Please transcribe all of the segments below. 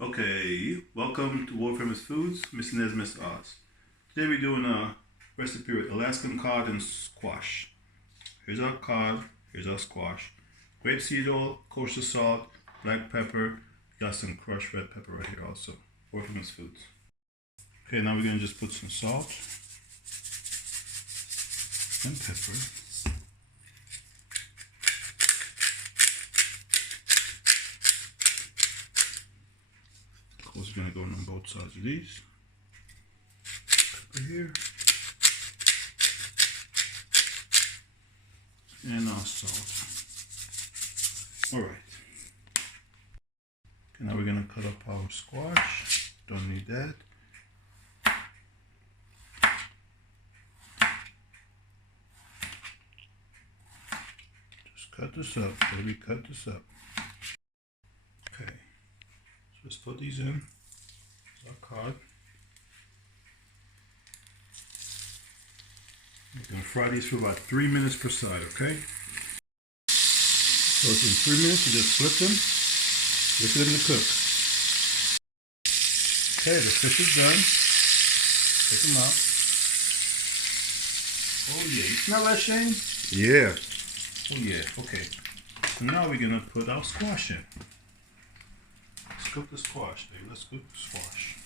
Okay, welcome to World Famous Foods, Miss Inez, Miss Oz. Today we're doing a recipe with Alaskan cod and squash. Here's our cod, here's our squash. Grape seed oil, kosher salt, black pepper. Got some crushed red pepper right here also. World Famous Foods. Okay, now we're gonna just put some salt and pepper. Of course, we're gonna go on both sides of these. Pepper here. And our salt. Alright. Okay, now we're gonna cut up our squash. Don't need that. Just cut this up, baby, cut this up. Okay. So let's put these in. Here's our cod. We're gonna fry these for about 3 minutes per side, okay? So in 3 minutes, you just flip them, look at them to cook. Okay, the fish is done. Take them out. Oh yeah, you smell that, Shane? Yeah. Oh yeah, okay. So now we're gonna put our squash in. Let's cook the squash, baby. Let's cook the squash.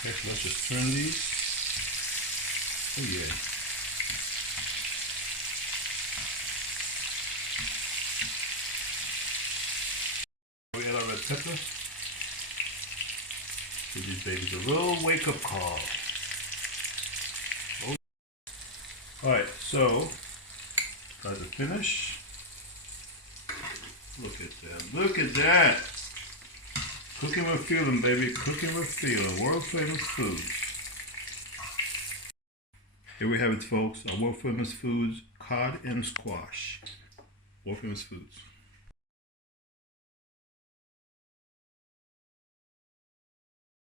Okay, so let's just turn these. Oh yeah. We got our red pepper. Give these babies a little wake-up call. Oh. Alright, so try to finish. Look at that. Look at that. Cooking with feeling, baby. Cooking with feeling. World famous foods. Here we have it, folks. Our world famous foods, cod and squash. World famous foods.